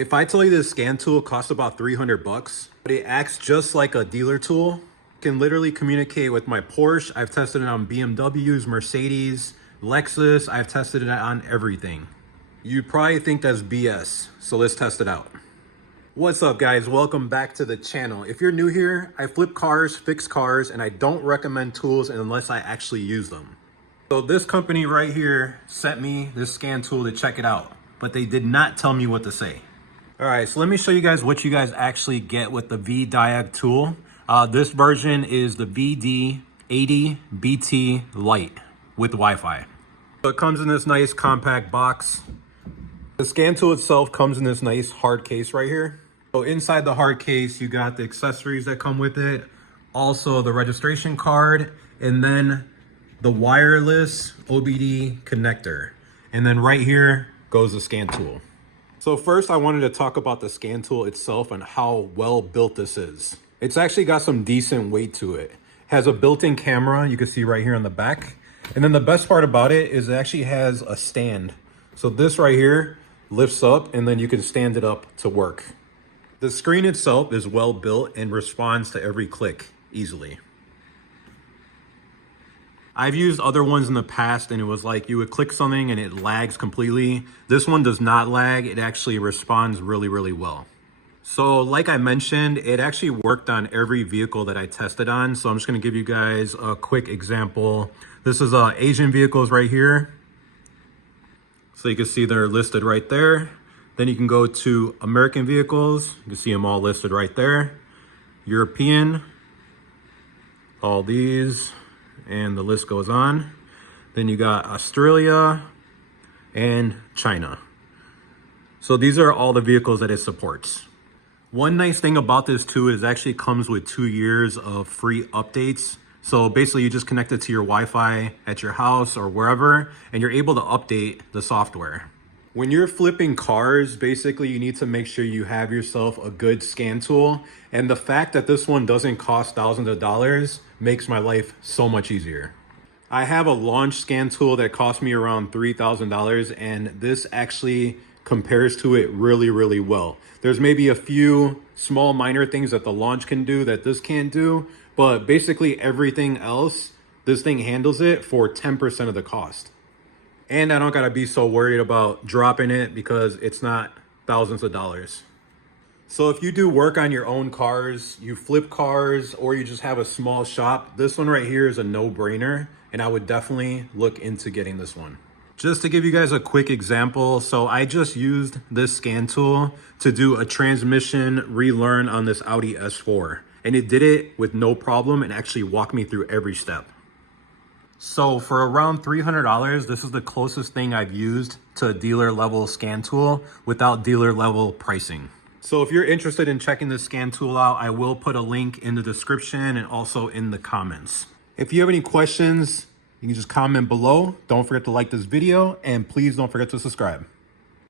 If I tell you this scan tool costs about 300 bucks, but it acts just like a dealer tool, can literally communicate with my Porsche. I've tested it on BMWs, Mercedes, Lexus. I've tested it on everything. You'd probably think that's BS, so let's test it out. What's up guys, welcome back to the channel. If you're new here, I flip cars, fix cars, and I don't recommend tools unless I actually use them. So this company right here sent me this scan tool to check it out, but they did not tell me what to say. All right, so let me show you guys what you guys actually get with the V-Diag tool. This version is the VD80BT Lite with Wi-Fi. So it comes in this nice compact box. The scan tool itself comes in this nice hard case right here. So inside the hard case, you got the accessories that come with it, also the registration card, and then the wireless OBD connector. And then right here goes the scan tool. So first I wanted to talk about the scan tool itself and how well built this is. It's actually got some decent weight to it. It has a built-in camera, you can see right here on the back. And then the best part about it is it actually has a stand. So this right here lifts up and then you can stand it up to work. The screen itself is well built and responds to every click easily. I've used other ones in the past and it was like you would click something and it lags completely. This one does not lag. It actually responds really well. So like I mentioned, it actually worked on every vehicle that I tested on. So I'm just going to give you guys a quick example. This is Asian vehicles right here. So you can see they're listed right there. Then you can go to American vehicles. You can see them all listed right there. European, all these, and the list goes on. Then you got Australia and China. So these are all the vehicles that it supports. One nice thing about this too is it actually comes with 2 years of free updates. So basically you just connect it to your Wi-Fi at your house or wherever, and you're able to update the software. When you're flipping cars, basically you need to make sure you have yourself a good scan tool. And the fact that this one doesn't cost thousands of dollars makes my life so much easier. I have a launch scan tool that cost me around $3,000 and this actually compares to it really well. There's maybe a few small minor things that the launch can do that this can't do, but basically everything else, this thing handles it for 10% of the cost. And I don't gotta be so worried about dropping it because it's not thousands of dollars. So if you do work on your own cars, you flip cars, or you just have a small shop, this one right here is a no-brainer, and I would definitely look into getting this one. Just to give you guys a quick example, so I just used this scan tool to do a transmission relearn on this Audi S4, and it did it with no problem and actually walked me through every step. So for around $300, this is the closest thing I've used to a dealer level scan tool without dealer level pricing. So if you're interested in checking this scan tool out, I will put a link in the description and also in the comments. If you have any questions, you can just comment below. Don't forget to like this video and please don't forget to subscribe.